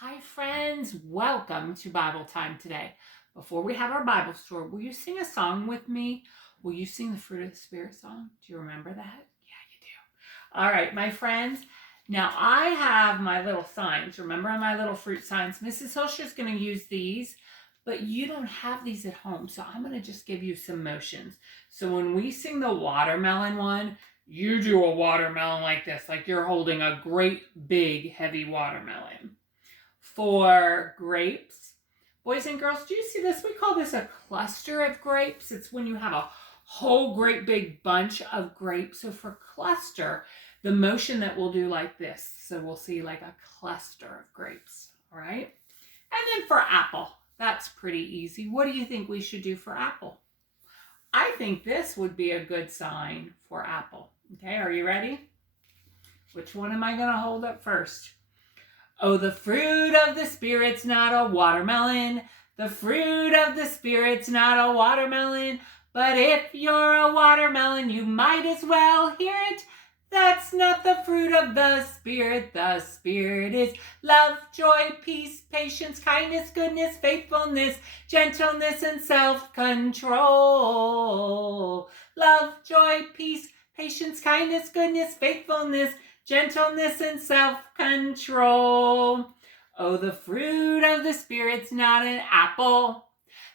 Hi, friends. Welcome to Bible time today. Before we have our Bible story, will you sing a song with me? Will you sing the Fruit of the Spirit song? Do you remember that? Yeah, you do. All right, my friends. Now, I have my little signs. Remember my little fruit signs? Mrs. Hilsher is going to use these, but you don't have these at home, so I'm going to just give you some motions. So when we sing the watermelon one, you do a watermelon like this, like you're holding a great, big, heavy watermelon. For grapes, boys and girls, do you see this? We call this a cluster of grapes. It's when you have a whole great big bunch of grapes. So for cluster, the motion that we'll do like this. So we'll see like a cluster of grapes, all right? And then for apple, that's pretty easy. What do you think we should do for apple? I think this would be a good sign for apple. Okay, are you ready? Which one am I going to hold up first? Oh, the fruit of the Spirit's not a watermelon. The fruit of the Spirit's not a watermelon. But if you're a watermelon, you might as well hear it. That's not the fruit of the Spirit. The Spirit is love, joy, peace, patience, kindness, goodness, faithfulness, gentleness, and self-control. Love, joy, peace, patience, kindness, goodness, faithfulness, gentleness, and self-control. Oh, the fruit of the Spirit's not an apple.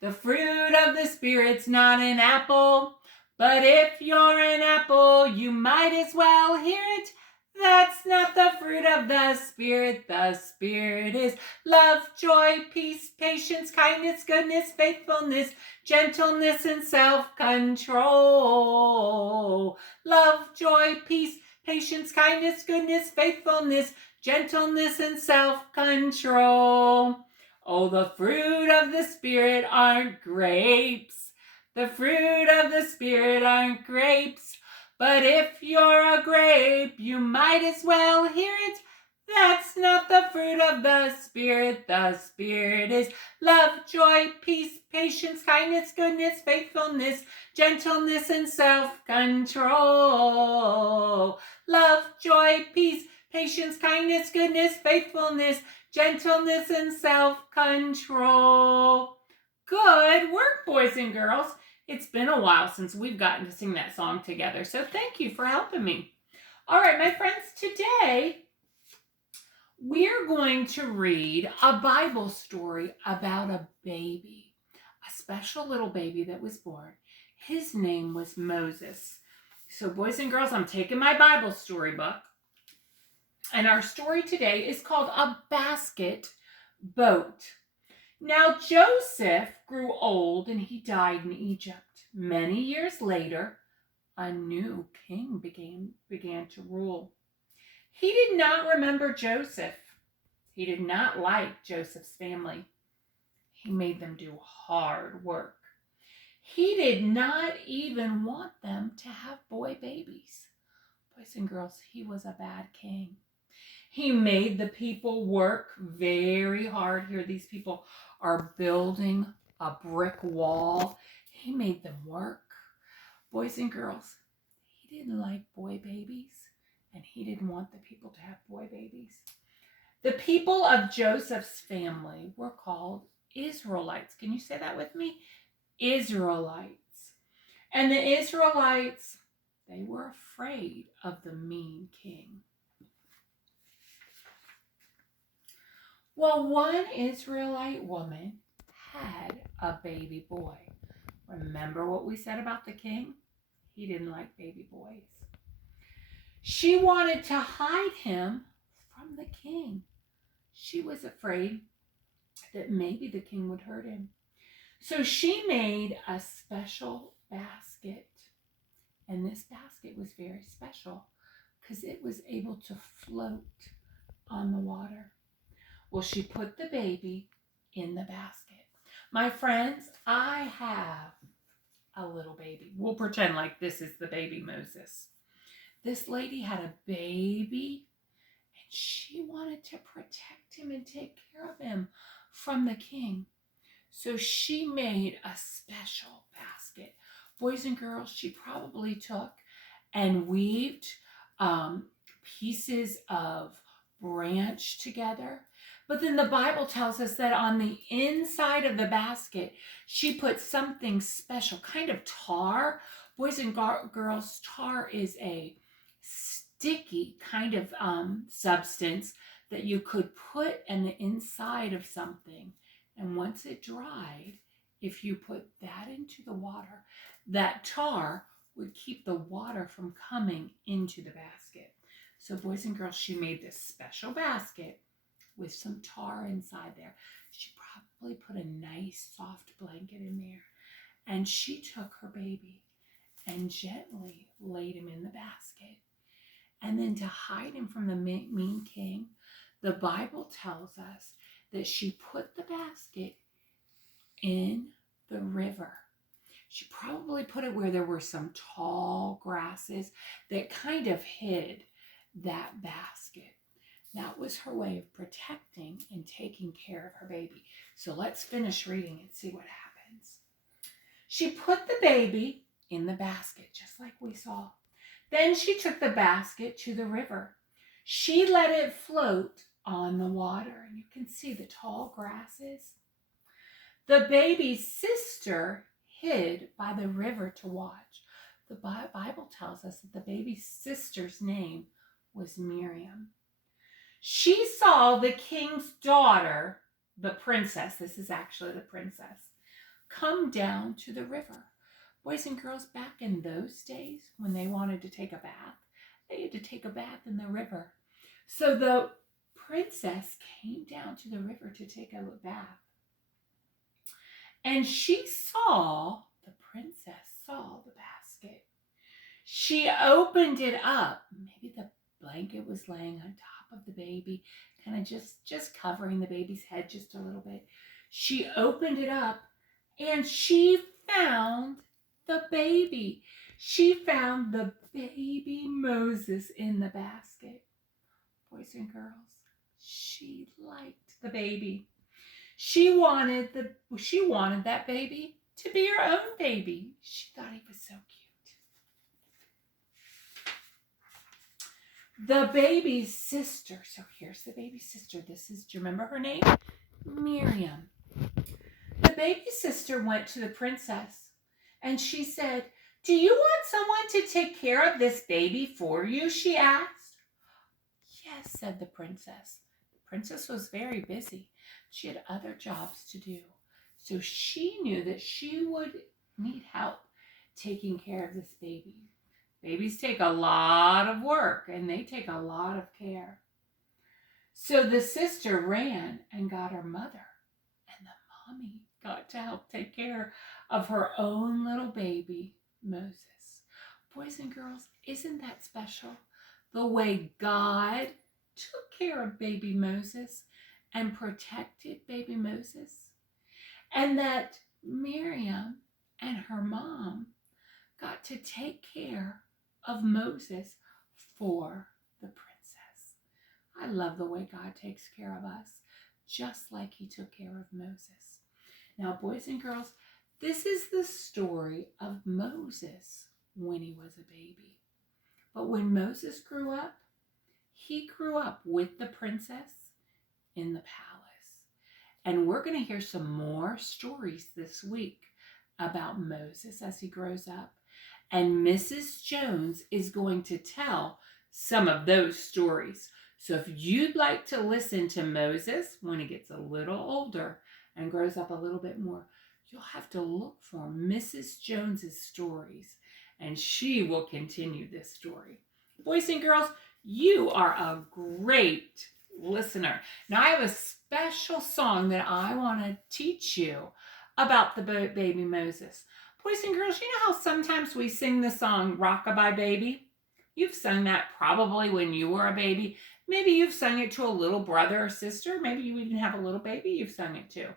The fruit of the Spirit's not an apple. But if you're an apple, you might as well hear it. That's not the fruit of the Spirit. The Spirit is love, joy, peace, patience, kindness, goodness, faithfulness, gentleness, and self-control. Love, joy, peace, patience, kindness, goodness, faithfulness, gentleness, and self-control. Oh, the fruit of the Spirit aren't grapes. The fruit of the Spirit aren't grapes. But if you're a grape, you might as well hear it. That's not the fruit of the Spirit. The Spirit is love, joy, peace, patience, kindness, goodness, faithfulness, gentleness, and self-control. Love, joy, peace, patience, kindness, goodness, faithfulness, gentleness, and self-control. Good work, boys and girls. It's been a while since we've gotten to sing that song together, so thank you for helping me. All right, my friends, today we're going to read a Bible story about a baby, a special little baby that was born. His name was Moses. So, boys and girls, I'm taking my Bible storybook, and our story today is called A Basket Boat. Now Joseph grew old and he died in Egypt. Many years later, a new king began to rule. He did not remember Joseph. He did not like Joseph's family. He made them do hard work. He did not even want them to have boy babies. Boys and girls, he was a bad king. He made the people work very hard. Here, these people are building a brick wall. He made them work. Boys and girls, he didn't like boy babies, and he didn't want the people to have boy babies. The people of Joseph's family were called Israelites. Can you say that with me? Israelites. And the Israelites, they were afraid of the mean king. Well, one Israelite woman had a baby boy. Remember what we said about the king? He didn't like baby boys. She wanted to hide him from the king. She was afraid that maybe the king would hurt him. So she made a special basket. And this basket was very special because it was able to float on the water. Well, she put the baby in the basket. My friends, I have a little baby. We'll pretend like this is the baby Moses. This lady had a baby, and she wanted to protect him and take care of him from the king. So she made a special basket. Boys and girls, she probably took and weaved pieces of branch together, But then the Bible tells us that on the inside of the basket, she put something special, kind of tar. Boys and girls, tar is a sticky kind of substance that you could put in the inside of something. And once it dried, if you put that into the water, that tar would keep the water from coming into the basket. So boys and girls, she made this special basket with some tar inside there. She probably put a nice soft blanket in there. And she took her baby and gently laid him in the basket. And then to hide him from the mean king, the Bible tells us that she put the basket in the river. She probably put it where there were some tall grasses that kind of hid that basket. That was her way of protecting and taking care of her baby. So let's finish reading and see what happens. She put the baby in the basket, just like we saw. Then she took the basket to the river. She let it float on the water, and you can see the tall grasses. The baby's sister hid by the river to watch. The Bible tells us that the baby's sister's name was Miriam. She saw the king's daughter, the princess, this is actually the princess, come down to the river. Boys and girls, back in those days when they wanted to take a bath, they had to take a bath in the river. So the princess came down to the river to take a bath. And the princess saw the basket. She opened it up. Maybe the blanket was laying on top of the baby, kind of just covering the baby's head just a little bit. She opened it up and she found the baby. She found the baby Moses in the basket. Boys and girls, she liked the baby. She wanted that baby to be her own baby. She thought he was so cute. The baby's sister, so here's the baby's sister. Do you remember her name? Miriam. The baby's sister went to the princess and she said, "Do you want someone to take care of this baby for you?" she asked. "Yes," said the princess. The princess was very busy. She had other jobs to do. So she knew that she would need help taking care of this baby. Babies take a lot of work and they take a lot of care. So the sister ran and got her mother, and the mommy got to help take care of her own little baby, Moses. Boys and girls, isn't that special? The way God took care of baby Moses and protected baby Moses. And that Miriam and her mom got to take care of Moses for the princess. I love the way God takes care of us, just like he took care of Moses. Now, boys and girls, this is the story of Moses when he was a baby. But when Moses grew up, he grew up with the princess in the palace. And we're going to hear some more stories this week about Moses as he grows up. And Mrs. Jones is going to tell some of those stories. So if you'd like to listen to Moses when he gets a little older and grows up a little bit more, you'll have to look for Mrs. Jones's stories, and she will continue this story. Boys and girls, you are a great listener. Now I have a special song that I want to teach you about the baby Moses. Boys and girls, you know how sometimes we sing the song Rock-a-Bye Baby? You've sung that probably when you were a baby. Maybe you've sung it to a little brother or sister. Maybe you even have a little baby you've sung it to.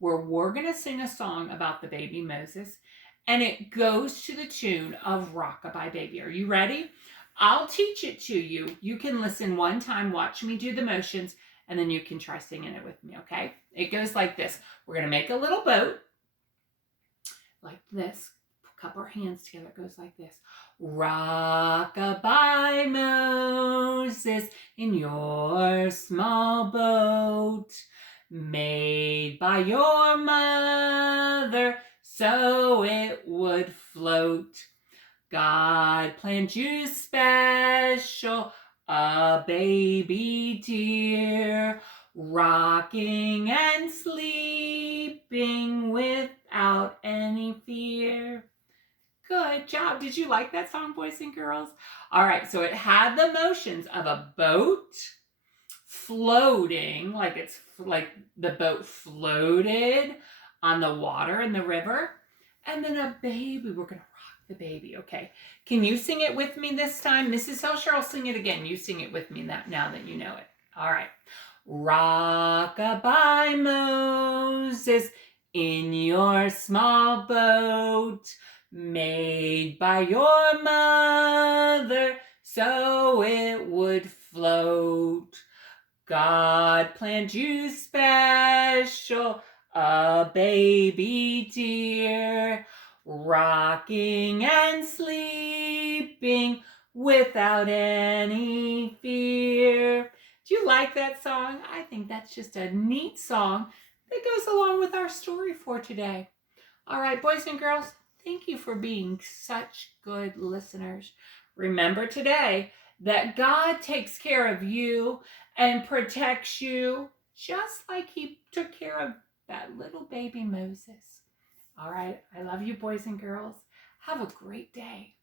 Where we're going to sing a song about the baby Moses, and it goes to the tune of Rock-a-Bye Baby. Are you ready? I'll teach it to you. You can listen one time, watch me do the motions, and then you can try singing it with me, okay? It goes like this. We're going to make a little boat like this. cup our hands together. It goes like this. Rock-a-bye, Moses, in your small boat, made by your mother, so it would float. God planned you special, a baby dear, rocking and sleeping without any fear. Good job. Did you like that song, boys and girls? All right, so it had the motions of a boat floating, like the boat floated on the water in the river, and then a baby. We're going to rock the baby. Okay. Can you sing it with me this time? Mrs. Hilsher will sing it again. You sing it with me now that you know it. All right. Rock-a-bye, Moses, in your small boat, made by your mother, so it would float. God planned you special, a baby dear, rocking and sleeping without any fear. Do you like that song? I think that's just a neat song that goes along with our story for today. All right, boys and girls, thank you for being such good listeners. Remember today that God takes care of you and protects you just like he took care of that little baby Moses. All right, I love you, boys and girls. Have a great day.